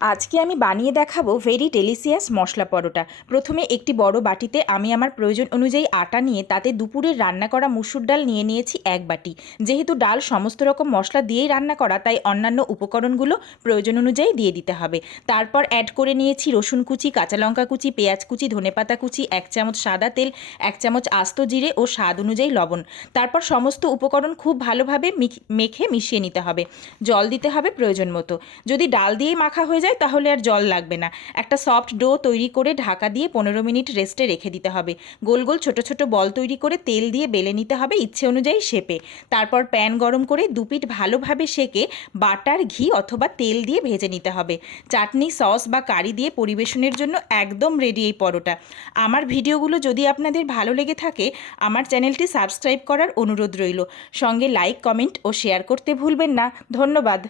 আজকে আমি বানিয়ে দেখাবো ভেরি ডেলিসিয়াস মশলা পরোটা। প্রথমে একটি বড় বাটিতে আমি আমার প্রয়োজন অনুযায়ী আটা নিয়ে তাতে দুপুরের রান্না করা মুসুর ডাল নিয়ে নিয়েছি 1 বাটি। যেহেতু ডাল সমস্ত রকম মশলা দিয়েই রান্না করা, তাই অন্যান্য উপকরণগুলো প্রয়োজন অনুযায়ী দিয়ে দিতে হবে। তারপর অ্যাড করে নিয়েছি রসুন কুচি, কাঁচা লঙ্কা কুচি, পেঁয়াজ কুচি, ধনেপাতা কুচি, 1 চামচ সাদা তেল, 1 চামচ আস্ত জিরে ও স্বাদ অনুযায়ী লবণ। তারপর সমস্ত উপকরণ খুব ভালোভাবে মেখে মিশিয়ে নিতে হবে। জল দিতে হবে প্রয়োজন মতো। যদি ডাল দিয়েই মাখা হয়ে যায় তাহলে আর জল লাগবে না। একটা সফট ডো তৈরি করে ঢাকা দিয়ে 15 মিনিট রেস্টে রেখে দিতে হবে। গোল গোল ছোট ছোট বল তৈরি করে তেল দিয়ে বেলে নিতে হবে ইচ্ছে অনুযায়ী শেপে। তারপর প্যান গরম করে দুপিঠ ভালোভাবে সেকে বাটার, ঘি অথবা তেল দিয়ে ভেজে নিতে হবে। চাটনি, সস বা কারি দিয়ে পরিবেশনের জন্য একদম রেডি এই পরোটা। আমার ভিডিওগুলো যদি আপনাদের ভালো লেগে থাকে, আমার চ্যানেলটি সাবস্ক্রাইব করার অনুরোধ রইল। সঙ্গে লাইক, কমেন্ট ও শেয়ার করতে ভুলবেন না। ধন্যবাদ।